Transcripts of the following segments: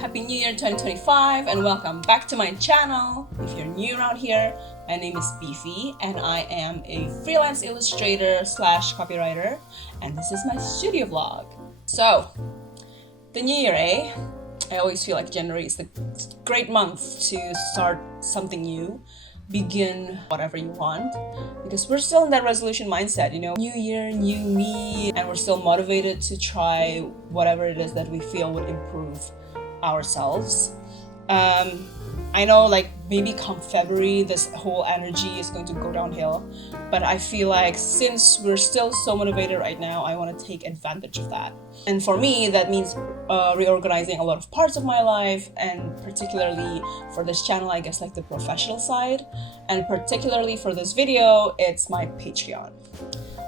Happy New Year 2025 and welcome back to my channel. If you're new around here, my name is Beefy and I am a freelance illustrator slash copywriter, and this is my studio vlog. So, the new year, eh? I always feel like January is the great month to start something new, begin whatever you want, because we're still in that resolution mindset, you know, new year, new me, and we're still motivated to try whatever it is that we feel would improve ourselves. I know, like, maybe come February this whole energy is going to go downhill, but I feel like since we're still so motivated right now, I want to take advantage of that. And for me, that means reorganizing a lot of parts of my life, and particularly for this channel, I guess, like the professional side, and particularly for this video, it's my Patreon.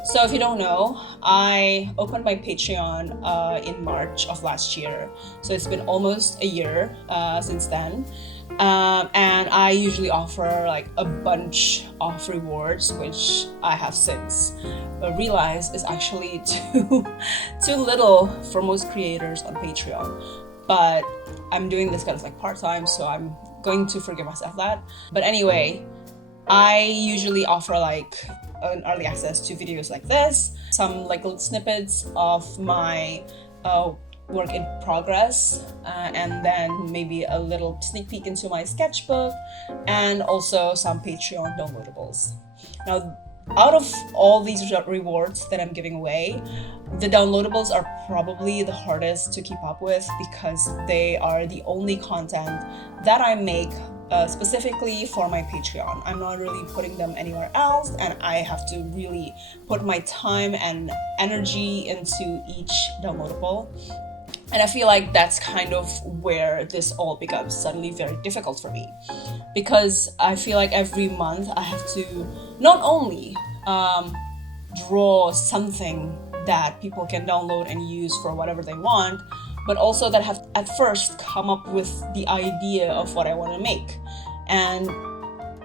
So if you don't know, I opened my Patreon in March of last year. So it's been almost a year since then. And I usually offer like a bunch of rewards, which I have since realized is actually too little for most creators on Patreon. But I'm doing this kind of like part-time, so I'm going to forgive myself that. But anyway, I usually offer like an early access to videos like this, some like little snippets of my work in progress, and then maybe a little sneak peek into my sketchbook, and also some Patreon downloadables. Now, out of all these rewards that I'm giving away, the downloadables are probably the hardest to keep up with because they are the only content that I make specifically for my Patreon. I'm not really putting them anywhere else, and I have to really put my time and energy into each downloadable. And I feel like that's kind of where this all becomes suddenly very difficult for me, because I feel like every month I have to not only draw something that people can download and use for whatever they want, but also that have at first come up with the idea of what I want to make. And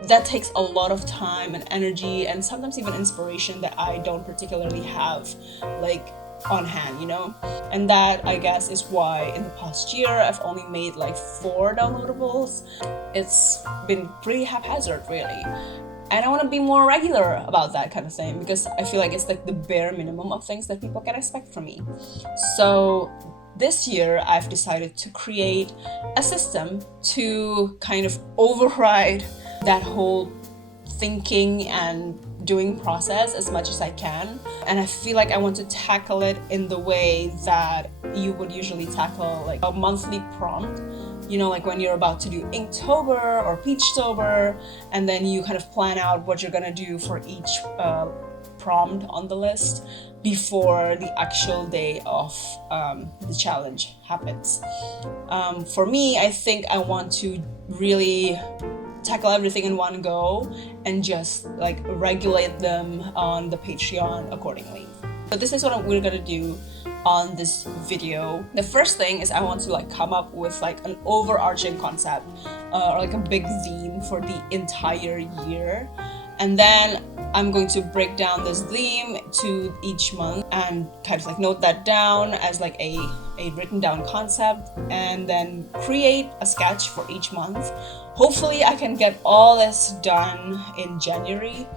that takes a lot of time and energy, and sometimes even inspiration that I don't particularly have like on hand, you know? And that, I guess, is why in the past year I've only made like 4 downloadables. It's been pretty haphazard, really. And I want to be more regular about that kind of thing, because I feel like it's like the bare minimum of things that people can expect from me. So this year I've decided to create a system to kind of override that whole thinking and doing process as much as I can. And I feel like I want to tackle it in the way that you would usually tackle like a monthly prompt. You know, like when you're about to do Inktober or Peachtober, and then you kind of plan out what you're gonna do for each prompt on the list before the actual day of the challenge happens. For me, I think I want to really tackle everything in one go and just like regulate them on the Patreon accordingly. So this is what we're gonna do on this video. The first thing is I want to like come up with like an overarching concept or like a big theme for the entire year, and then I'm going to break down this theme to each month and kind of like note that down as like a written down concept, and then create a sketch for each month. Hopefully I can get all this done in January,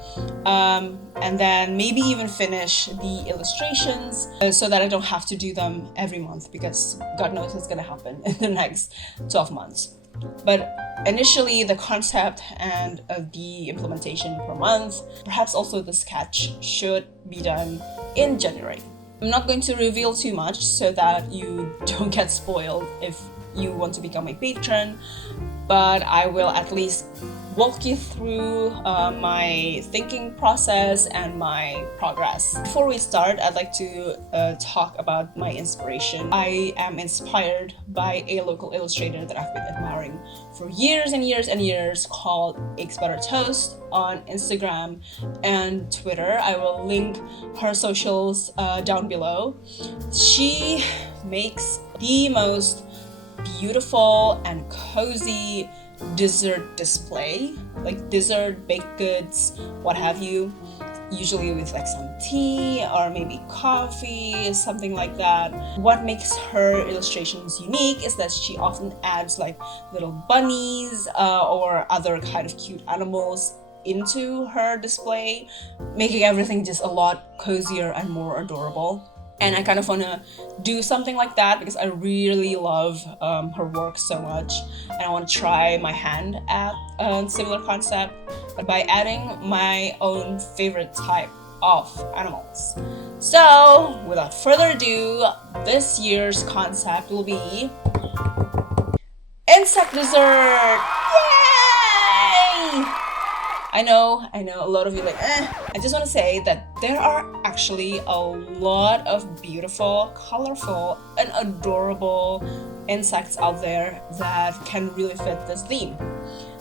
and then maybe even finish the illustrations so that I don't have to do them every month, because God knows what's gonna happen in the next 12 months. But initially the concept and the implementation per month, perhaps also the sketch, should be done in January. I'm not going to reveal too much so that you don't get spoiled if you want to become a patron, but I will at least walk you through my thinking process and my progress. Before we start, I'd like to talk about my inspiration. I am inspired by a local illustrator that I've been admiring for years and years and years, called Eggs Butter Toast on Instagram and Twitter. I will link her socials down below. She makes the most beautiful and cozy dessert display, like dessert, baked goods, what have you. usually with like some tea or maybe coffee, something like that. What makes her illustrations unique is that she often adds like little bunnies or other kind of cute animals into her display, making everything just a lot cozier and more adorable. And I kind of want to do something like that because I really love her work so much, and I want to try my hand at a similar concept, but by adding my own favorite type of animals. So without further ado, this year's concept will be insect dessert. Yay! I know, a lot of you like, I just want to say that there are actually a lot of beautiful, colorful, and adorable insects out there that can really fit this theme.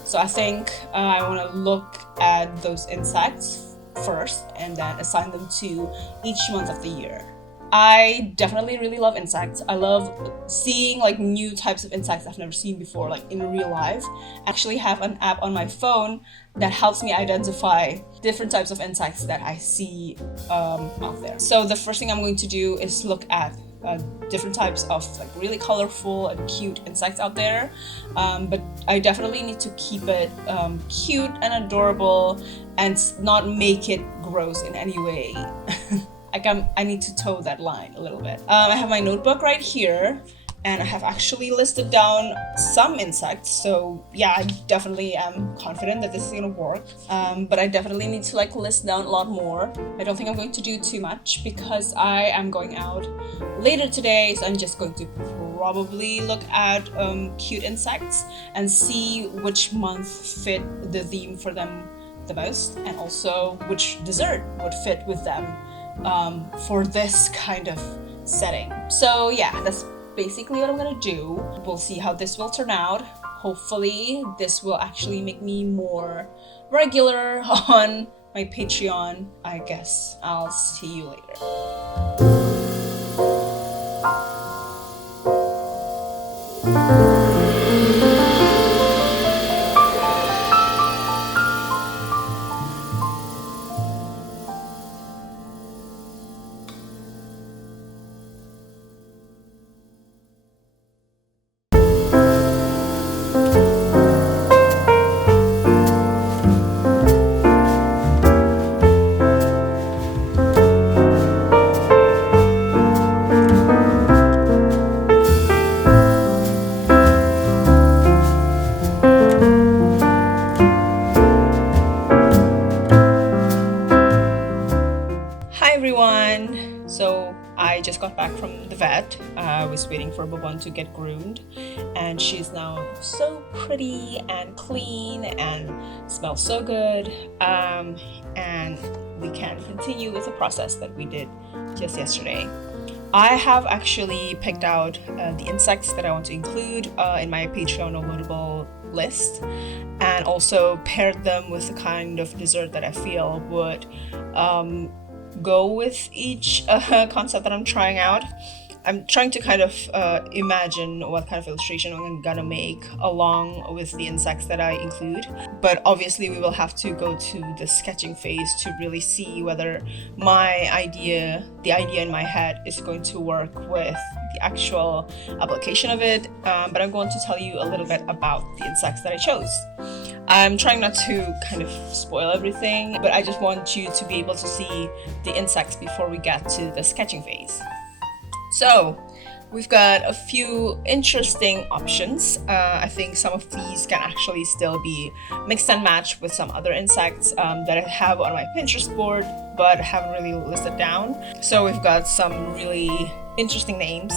So I think I want to look at those insects first and then assign them to each month of the year. I definitely really love insects. I love seeing like new types of insects I've never seen before, like in real life. I actually have an app on my phone that helps me identify different types of insects that I see out there. So the first thing I'm going to do is look at different types of like really colorful and cute insects out there, but I definitely need to keep it cute and adorable and not make it gross in any way. I need to toe that line a little bit. I have my notebook right here, and I have actually listed down some insects. So yeah, I definitely am confident that this is gonna work. But I definitely need to like list down a lot more. I don't think I'm going to do too much because I am going out later today. So I'm just going to probably look at cute insects and see which month fit the theme for them the most, and also which dessert would fit with them for this kind of setting. So yeah, that's basically what I'm gonna do. We'll see how this will turn out. Hopefully this will actually make me more regular on my Patreon. I guess I'll see you later. So I just got back from the vet. I was waiting for Bobon to get groomed, and she's now so pretty and clean and smells so good, and we can continue with the process that we did just yesterday. I have actually picked out the insects that I want to include in my Patreon downloadable list, and also paired them with the kind of dessert that I feel would go with each concept that I'm trying out. I'm trying to kind of imagine what kind of illustration I'm gonna make along with the insects that I include. But obviously we will have to go to the sketching phase to really see whether the idea in my head is going to work with the actual application of it. But I'm going to tell you a little bit about the insects that I chose. I'm trying not to kind of spoil everything, but I just want you to be able to see the insects before we get to the sketching phase. So we've got a few interesting options. I think some of these can actually still be mixed and matched with some other insects that I have on my Pinterest board, but haven't really listed down. So we've got some really interesting names.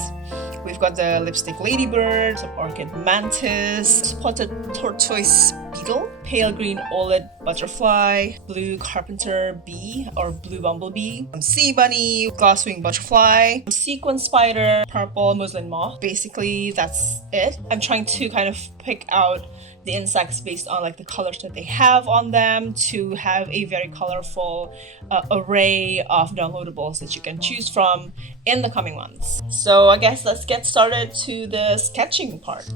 We've got the lipstick ladybird, orchid mantis, spotted tortoise beetle, pale green olid butterfly, blue carpenter bee or blue bumblebee, sea bunny, glasswing butterfly, sequin spider, purple muslin moth. Basically, that's it. I'm trying to kind of pick out the insects based on like the colors that they have on them to have a very colorful array of downloadables that you can choose from in the coming months. So I guess let's get started to the sketching part.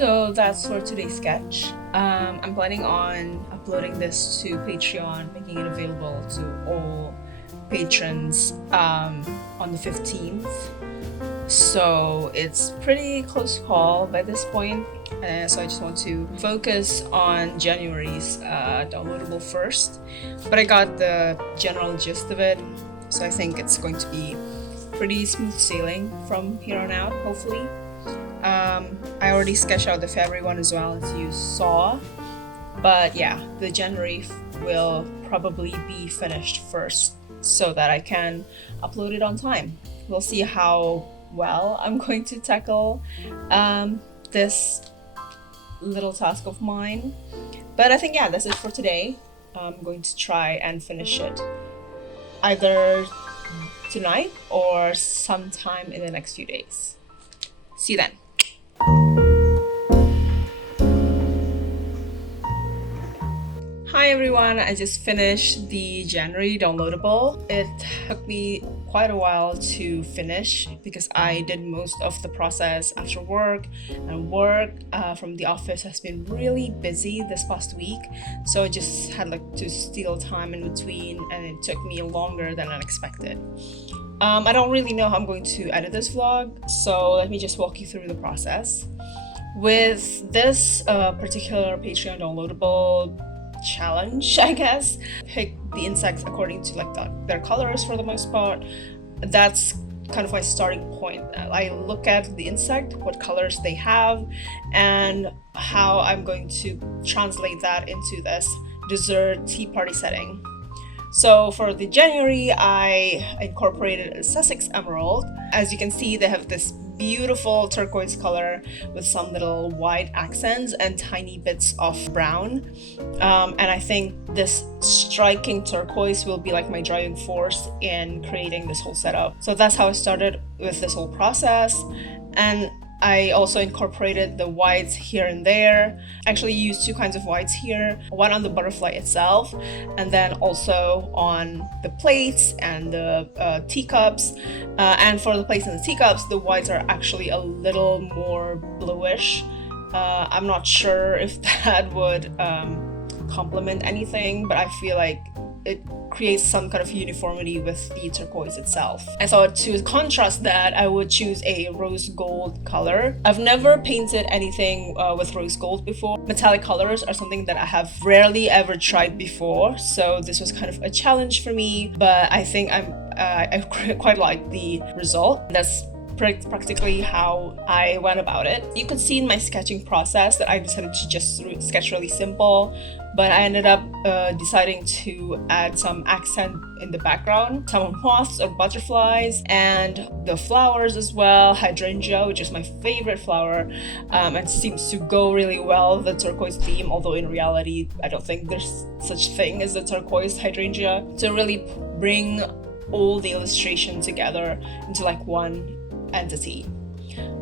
So that's for today's sketch. I'm planning on uploading this to Patreon, making it available to all patrons on the 15th. So it's pretty close call by this point. So I just want to focus on January's downloadable first. But I got the general gist of it. So I think it's going to be pretty smooth sailing from here on out, hopefully. I already sketched out the February one as well, as you saw. But yeah, the January will probably be finished first so that I can upload it on time. We'll see how well I'm going to tackle this little task of mine. But I think, yeah, that's it for today. I'm going to try and finish it either tonight or sometime in the next few days. See you then. Hi everyone, I just finished the January downloadable. It took me quite a while to finish because I did most of the process after work, and work from the office has been really busy this past week, so I just had to steal time in between, and it took me longer than unexpected. I don't really know how I'm going to edit this vlog, so let me just walk you through the process. With this particular Patreon downloadable challenge, I guess, pick the insects according to their colors for the most part. That's kind of my starting point. I look at the insect, what colors they have, and how I'm going to translate that into this dessert tea party setting. So for the January, I incorporated a Sussex Emerald. As you can see, they have this beautiful turquoise color with some little white accents and tiny bits of brown. And I think this striking turquoise will be like my driving force in creating this whole setup. So that's how I started with this whole process. And I also incorporated the whites here and there. Actually used two kinds of whites here, one on the butterfly itself, and then also on the plates and the teacups. And for the plates and the teacups, the whites are actually a little more bluish. I'm not sure if that would complement anything, but I feel like it creates some kind of uniformity with the turquoise itself. I thought to contrast that, I would choose a rose gold color. I've never painted anything with rose gold before. Metallic colors are something that I have rarely ever tried before, so this was kind of a challenge for me, but I think I quite like the result. That's practically how I went about it. You could see in my sketching process that I decided to just sketch really simple, but I ended up deciding to add some accent in the background, some moths or butterflies, and the flowers as well. Hydrangea, which is my favorite flower, and seems to go really well with the turquoise theme, although in reality I don't think there's such thing as a turquoise hydrangea, to really bring all the illustration together into like one entity.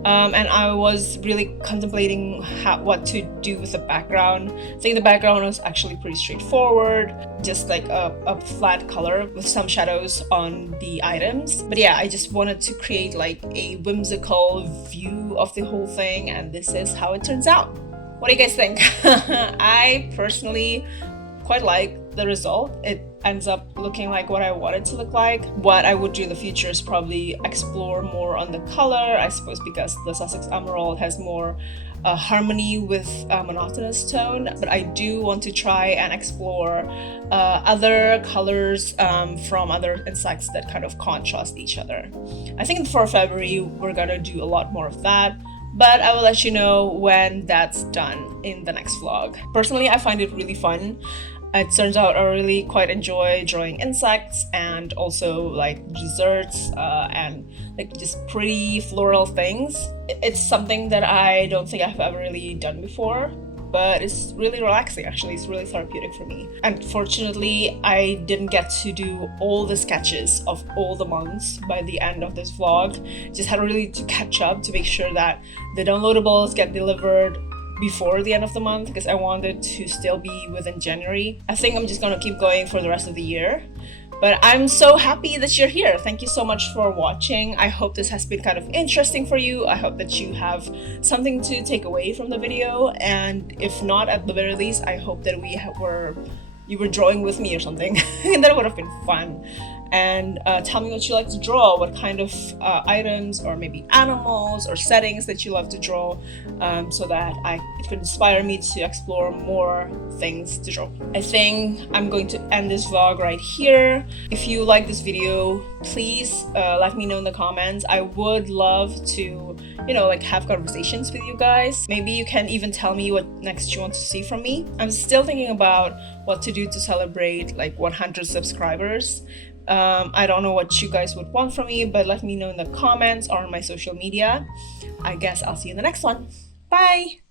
And I was really contemplating what to do with the background. I think the background was actually pretty straightforward, just like a flat color with some shadows on the items. But yeah, I just wanted to create like a whimsical view of the whole thing, and this is how it turns out. What do you guys think? I personally quite like the result. It ends up looking like what I want it to look like. What I would do in the future is probably explore more on the color, I suppose, because the Sussex Emerald has more harmony with a monotonous tone. But I do want to try and explore other colors from other insects that kind of contrast each other. I think for February we're gonna do a lot more of that, but I will let you know when that's done in the next vlog. Personally, I find it really fun. It turns out I really quite enjoy drawing insects and also like desserts and like just pretty floral things. It's something that I don't think I've ever really done before, but it's really relaxing actually. It's really therapeutic for me. And fortunately, I didn't get to do all the sketches of all the months by the end of this vlog. Just had really to catch up to make sure that the downloadables get delivered before the end of the month, because I wanted to still be within January. I think I'm just gonna keep going for the rest of the year. But I'm so happy that you're here. Thank you so much for watching. I hope this has been kind of interesting for you. I hope that you have something to take away from the video, and if not, at the very least, I hope that you were drawing with me or something. That would have been fun. And tell me what you like to draw, what kind of items or maybe animals or settings that you love to draw, so that it could inspire me to explore more things to draw. I think I'm going to end this vlog right here. If you like this video, please let me know in the comments. I would love to, like, have conversations with you guys. Maybe you can even tell me what next you want to see from me. I'm still thinking about what to do to celebrate like 100 subscribers. I don't know what you guys would want from me, but let me know in the comments or on my social media. I guess I'll see you in the next one. Bye!